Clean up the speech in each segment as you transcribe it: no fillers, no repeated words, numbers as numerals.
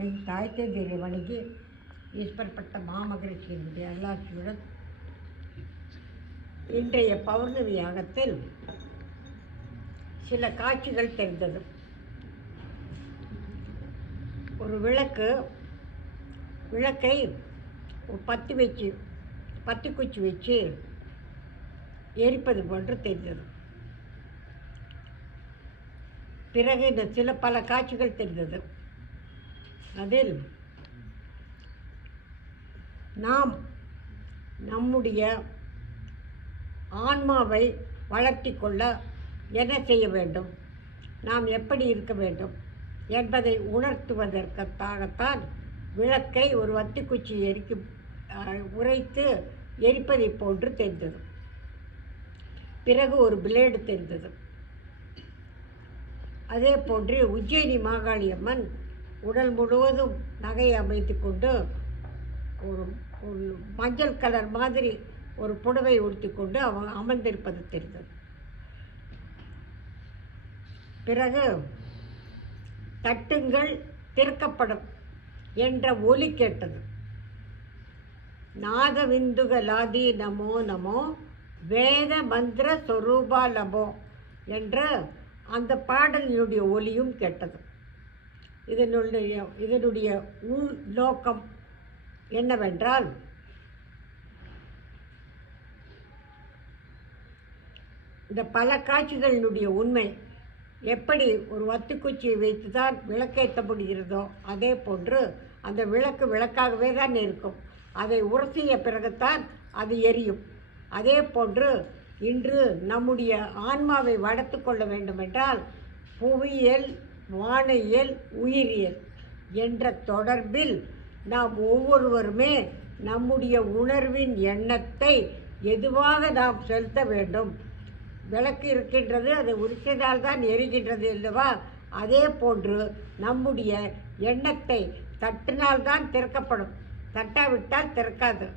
என் தாய்த்தே வணங்கி ஈஸ்வரப்பட்ட மாமகரிஷியினுடைய அருளாட்சியுடன் இன்றைய பௌர்ணமி யாகத்தில் சில காட்சிகள் தெரிந்தது. ஒரு விளக்கை பத்தி குச்சி வச்சு எரிப்பது போன்று தெரிந்தது. பிறகு இந்த பல காட்சிகள் தெரிந்தது. அதில் நாம் நம்முடைய ஆன்மாவை வளர்த்தி கொள்ள என்ன செய்ய வேண்டும், நாம் எப்படி இருக்க வேண்டும் என்பதை உணர்த்துவதற்காகத்தான் விளக்கை ஒரு வத்திக்குச்சி உரைத்து எரிப்பதை போன்று தெரிந்தது. பிறகு ஒரு பிளேடு தெரிந்தது. அதே போன்று உஜ்ஜயினி மாகாளியம்மன் உடல் முழுவதும் நகை அமைத்து கொண்டு ஒரு மஞ்சள் கலர் மாதிரி ஒரு புடவை உடுத்தி கொண்டு அமர்ந்திருப்பது தெரிந்தது. பிறகு தட்டுங்கள் திறக்கப்படும் என்ற ஒலி கேட்டது. நாதவிந்துகலாதி நமோ நமோ வேத மந்திர சொரூபா நமோ என்ற அந்த பாடலினுடைய ஒலியும் கேட்டது. இதனுடைய உள் நோக்கம் என்னவென்றால், இந்த பல காட்சிகளினுடைய உண்மை எப்படி ஒரு வத்துக்குச்சியை வைத்து தான் விளக்கேற்ற முடிகிறதோ அதே போன்று அந்த விளக்காகவே தான் இருக்கும். அதை உரசிய பிறகுத்தான் அது எரியும். அதே போன்று இன்று நம்முடைய ஆன்மாவை வளர்த்து கொள்ள வேண்டுமென்றால் புவியியல், வானியல், உயிரியல் என்ற தொடர்பில் நாம் ஒவ்வொருவருமே நம்முடைய உணர்வின் எண்ணத்தை எதுவாக நாம் செலுத்த வேண்டும். விளக்கு இருக்கின்றது, அதை உரித்ததால்தான் எரிகின்றது அல்லவா? அதே போன்று நம்முடைய எண்ணத்தை தட்டினால்தான் திறக்கப்படும், தட்டாவிட்டால் திறக்காது.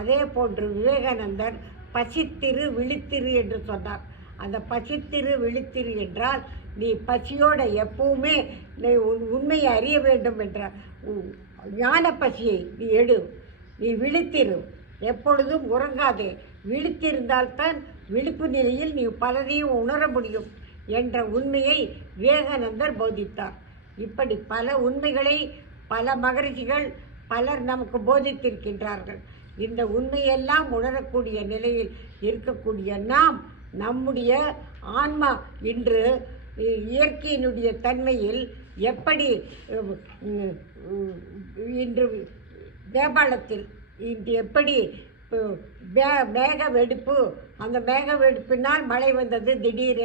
அதே போன்று விவேகானந்தர் பசித்திரு விழித்திரு என்று சொன்னார். அந்த பசித்திரு விழித்திரு என்றால் நீ பசியோட எப்பவுமே நீ உண்மையை அறிய வேண்டும் என்ற ஞான பசியை நீ எடு. நீ விழித்திரு, எப்பொழுதும் உறங்காதே. விழித்திருந்தால்தான் விழிப்பு நிலையில் நீ பலரையும் உணர முடியும் என்ற உண்மையை விவேகானந்தர் போதித்தார். இப்படி பல உண்மைகளை பல மகரிஷிகள் பலர் நமக்கு போதித்திருக்கின்றார்கள். இந்த உண்மையெல்லாம் உணரக்கூடிய நிலையில் இருக்கக்கூடிய நாம் நம்முடைய ஆன்மா இன்று இயற்கையினுடைய தன்மையில் எப்படி இன்று நேபாளத்தில் இன்று எப்படி மேக வெடிப்பு, அந்த மேக வெடிப்பினால் மழை வந்தது திடீர்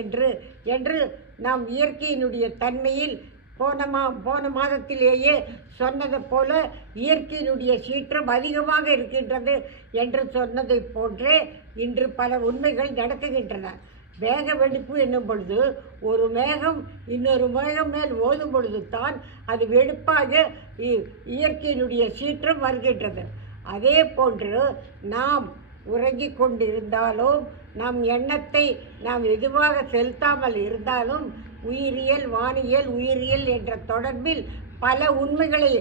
என்று நாம் இயற்கையினுடைய தன்மையில் போன மாதத்திலேயே சொன்னதை போல இயற்கையினுடைய சீற்றம் அதிகமாக இருக்கின்றது என்று சொன்னதை போன்றே இன்று பல உண்மைகள் நடக்குகின்றன. மேக வெடிப்பு என்னும் பொழுது ஒரு மேகம் இன்னொரு மேகம் மேல் ஓதும் பொழுது தான் அது வெடிப்பாக இயற்கையினுடைய சீற்றம் வருகின்றது. அதே போன்று நாம் உறங்கிக் கொண்டிருந்தாலும் நம் எண்ணத்தை நாம் எதுவாக செலுத்தாமல் இருந்தாலும் உயிரியல், வானியல், உயிரியல் என்ற தொடர்பில் பல உண்மைகளை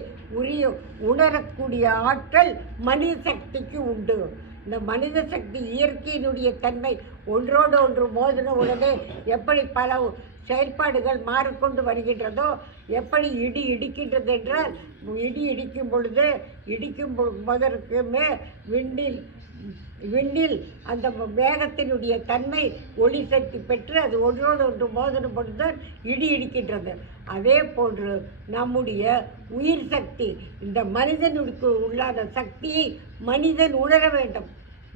உணரக்கூடிய ஆற்றல் மனித சக்திக்கு உண்டு. இந்த மனித சக்தி இயற்கையினுடைய தன்மை ஒன்றோடு ஒன்று மோதின உடனே எப்படி பல செயல்பாடுகள் மாறிக்கொண்டு வருகின்றதோ, எப்படி இடி இடிக்கின்றது என்றால் இடி இடிக்கும் போதற்குமே விண்ணில் அந்த மேகத்தினுடைய தன்மை ஒளி சக்தி பெற்று அது ஒன்றோடு ஒன்று மோதணும் பொழுதுதான் இடி இடிக்கின்றது. அதே போன்று நம்முடைய உயிர் சக்தி, இந்த மனிதனுக்கு உள்ளாத சக்தியை மனிதன் உணர வேண்டும்.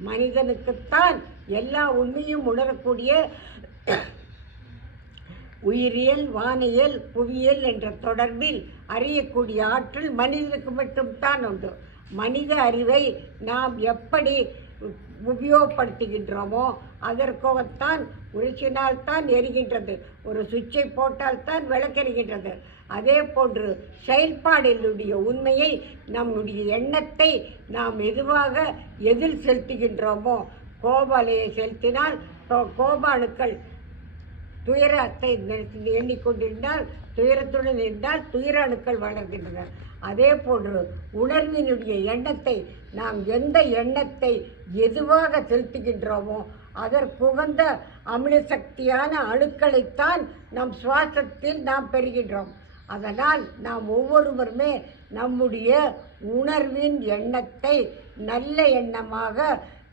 மனிதனுக்குத்தான் எல்லா உண்மையும் உணரக்கூடிய உயிரியல், வானியல், புவியியல் என்ற தொடர்பில் அறியக்கூடிய ஆற்றல் மனிதனுக்கு மட்டும்தான் உண்டு. மனித அறிவை நாம் எப்படி உபயோகப்படுத்துகின்றோமோ அதற்கோத்தான் உரிச்சினால்தான் எரிகின்றது. ஒரு சுவிட்சை போட்டால்தான் விளக்கெரிகின்றது. அதே போன்று செயல்பாடுடைய உண்மையை நம்முடைய எண்ணத்தை நாம் எதில் செலுத்துகின்றோமோ, கோபாலையை செலுத்தினால் கோபாணுக்கள் துயரத்தை எண்ணிக்கொண்டிருந்தால், துயரத்துடன் இருந்தால் துயர அணுக்கள் வளர்கின்றன. அதே போன்று உணர்வினுடைய எண்ணத்தை நாம் எந்த எண்ணத்தை எதுவாக செலுத்துகின்றோமோ அதற்குகந்த அமில சக்தியான அணுக்களைத்தான் நம் சுவாசத்தில் நாம் பெறுகின்றோம். அதனால் நாம் ஒவ்வொருவருமே நம்முடைய உணர்வின் எண்ணத்தை நல்ல எண்ணமாக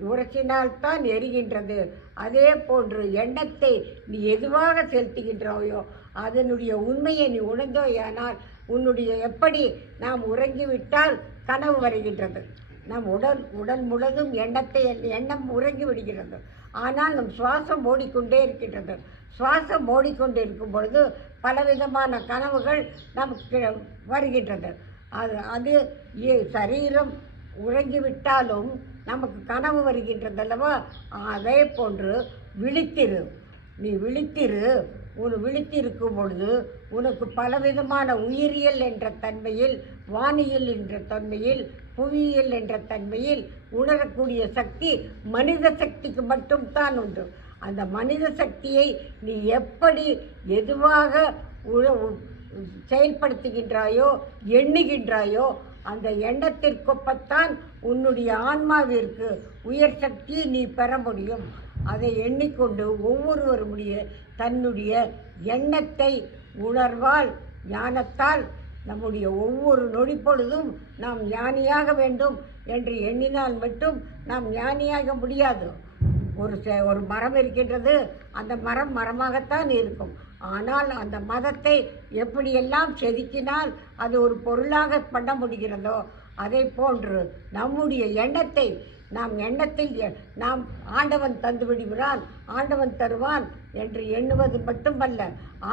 உரைச்சினால்தான் எரிகின்றது. அதே போன்று எண்ணத்தை நீ எதுவாக செலுத்துகின்றாயோ அதனுடைய உண்மையை நீ உணர்ந்தோயானால் உன்னுடைய எப்படி நாம் உறங்கிவிட்டால் கனவு வருகின்றது. நம் உடல் முழுதும் எண்ணம் உறங்கி விடுகிறது. ஆனால் நம் சுவாசம் ஓடிக்கொண்டே இருக்கின்றது. சுவாசம் ஓடிக்கொண்டு இருக்கும் பொழுது பலவிதமான கனவுகள் நமக்கு வருகின்றது. அது சரீரம் உறங்கிவிட்டாலும் நமக்கு கனவு வருகின்றது அல்லவா? அதே போன்று விழித்திரு. நீ விழித்திருக்கும் பொழுது உனக்கு பலவிதமான உயிரியல் என்ற தன்மையில், வானியல் என்ற தன்மையில், புவியியல் என்ற தன்மையில் உணரக்கூடிய சக்தி மனித சக்திக்கு மட்டும்தான் உண்டு. அந்த மனித சக்தியை நீ எப்படி எதுவாக செயல்படுத்துகின்றாயோ எண்ணுகின்றாயோ அந்த எண்ணத்திற்கொப்பத்தான் உன்னுடைய ஆன்மாவிற்கு உயர் சக்தியை நீ பெற முடியும். அதை எண்ணிக்கொண்டு ஒவ்வொருவருடைய தன்னுடைய எண்ணத்தை உணர்வால் ஞானத்தால் நம்முடைய ஒவ்வொரு நொடி பொழுதும் நாம் ஞானியாக வேண்டும் என்று எண்ணினால் மட்டும் நாம் ஞானியாக முடியாது. ஒரு மரம் இருக்கின்றது, அந்த மரம் மரமாகத்தான் இருக்கும். ஆனால் அந்த மரத்தை எப்படியெல்லாம் செதுக்கினால் அது ஒரு பொருளாக பண்ண முடிகிறதோ அதை போன்று நம்முடைய எண்ணத்தை எண்ணத்தில் நாம் ஆண்டவன் தந்து விடுகிறான், ஆண்டவன் தருவான் என்று எண்ணுவது மட்டுமல்ல,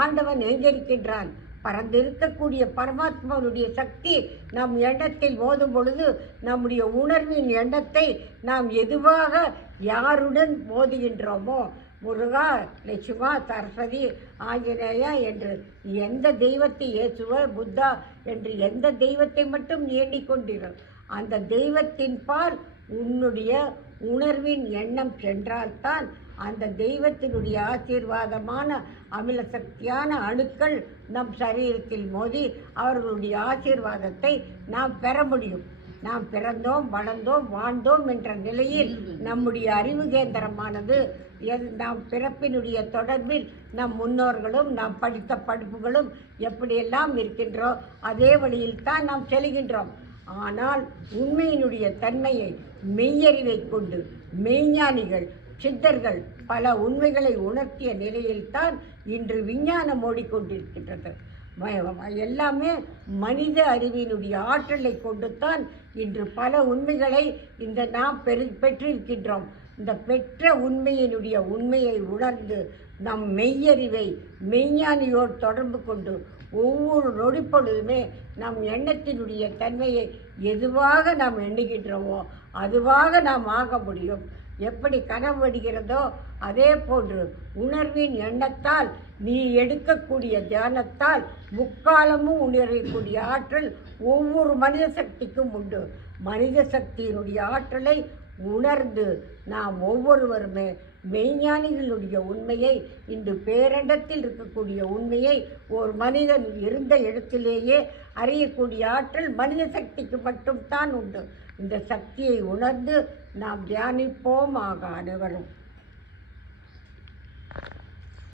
ஆண்டவன் எங்கிருக்கின்றான், பறந்திருக்கக்கூடிய பரமாத்மாவுடைய சக்தி நம் எண்ணத்தில் மோதும் பொழுது நம்முடைய உணர்வின் எண்ணத்தை நாம் எதுவாக யாருடன் மோதுகின்றோமோ, முருகா, லட்சுமா, சரஸ்வதி, ஆஞ்சநேயா என்று எந்த தெய்வத்தை, இயேசுவ, புத்தா என்று எந்த தெய்வத்தை மட்டும் எண்ணிக்கொண்டிரும். அந்த தெய்வத்தின் பால் உன்னுடைய உணர்வின் எண்ணம் சென்றால்தான் அந்த தெய்வத்தினுடைய ஆசீர்வாதமான அமில சக்தியான அணுக்கள் நம் சரீரத்தில் மோதி அவர்களுடைய ஆசீர்வாதத்தை நாம் பெற முடியும். நாம் பிறந்தோம், வளர்ந்தோம், வாழ்ந்தோம் என்ற நிலையில் நம்முடைய அறிவு கேந்திரமானது நாம் பிறப்பினுடைய தொடர்பில் நம் முன்னோர்களும் நாம் படித்த படிப்புகளும் எப்படியெல்லாம் இருக்கின்றோம் அதே வழியில்தான் நாம் செல்கின்றோம். ஆனால் உண்மையினுடைய தன்மையை மெய்யறிவை கொண்டு மெய்ஞானிகள், சித்தர்கள் பல உண்மைகளை உணர்த்திய நிலையில்தான் இன்று விஞ்ஞானம் ஓடிக்கொண்டிருக்கின்றது. எல்லாமே மனித அறிவினுடைய ஆற்றலை கொண்டுத்தான் இன்று பல உண்மைகளை நாம் பெற்றிருக்கின்றோம். இந்த பெற்ற உண்மையை உணர்ந்து நம் மெய்யறிவை மெய்ஞானியோடு தொடர்பு கொண்டு ஒவ்வொரு நொடி பொழுதுமே நம் எண்ணத்தினுடைய தன்மையை எதுவாக நாம் எண்ணுகின்றோமோ அதுவாக நாம் ஆக முடியும். எப்படி கனவு வருகிறதோ அதே போன்று உணர்வின் எண்ணத்தால் நீ எடுக்கக்கூடிய தியானத்தால் முக்காலமும் உணரக்கூடிய ஆற்றல் ஒவ்வொரு மனித சக்திக்கும் உண்டு. மனித சக்தியினுடைய ஆற்றலை உணர்ந்து நாம் ஒவ்வொருவருமே மெய்ஞானிகளுடைய உண்மையை, இன்று பேரண்டத்தில் இருக்கக்கூடிய உண்மையை ஒரு மனிதன் இருந்த இடத்திலேயே அறியக்கூடிய ஆற்றல் மனித சக்திக்கு மட்டும்தான் உண்டு. இந்த சக்தியை உணர்ந்து நாம் தியானிப்போமாக அனைவரும்.